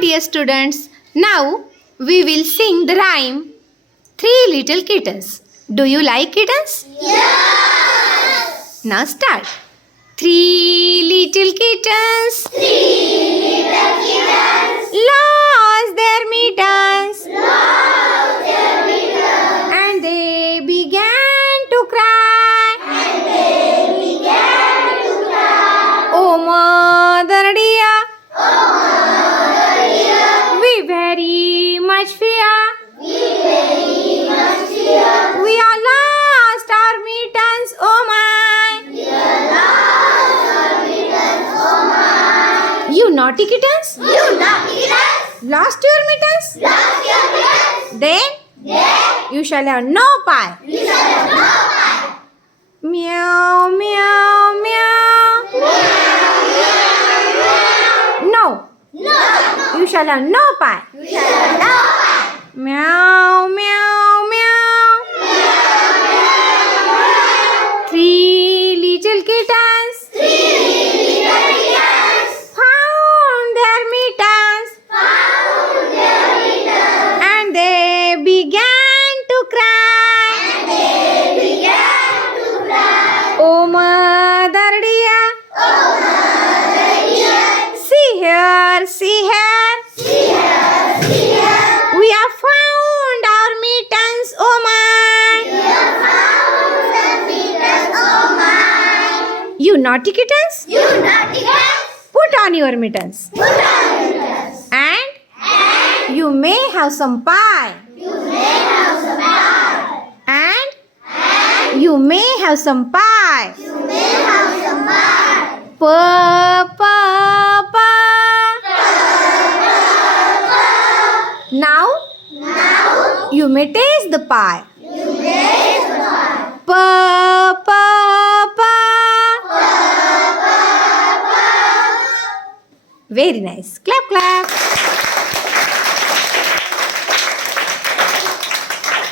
dear students, now we will sing the rhyme Three Little Kittens. Do you like kittens? Yes! Now start. Three little kittens Three little kittens lost their mittens lost their mittens and they began to cry. and they began to cry. Oh mother dear, Oh, mother dear, we very much fear. we very much fear. We are lost our mittens, oh my. We are lost our mittens, oh my. You naughty kittens, You naughty kittens, lost your mittens? lost your mittens. Then Then you shall have no pie. you shall have no pie. Meow, meow, meow. No, No, you shall have no pie. you shall have no pie. Meow, meow, meow. Three little kittens Three little kittens found their mittens found their mittens and they began to cry. and they began to cry. Oh mother dear, Oh, mother dear, see here, see here. see here, see here. We have found our mittens, oh my. We have found the mittens, oh my. You naughty kittens, You naughty kittens, put on your mittens. put on mittens. And you may have some pie. You may have some pie. And you may have some pie. You may have some pie. Pa, pa, pa. Now Now you may taste the pie. you taste the pie. Pa, pa, pa. Very nice. Clap, clap.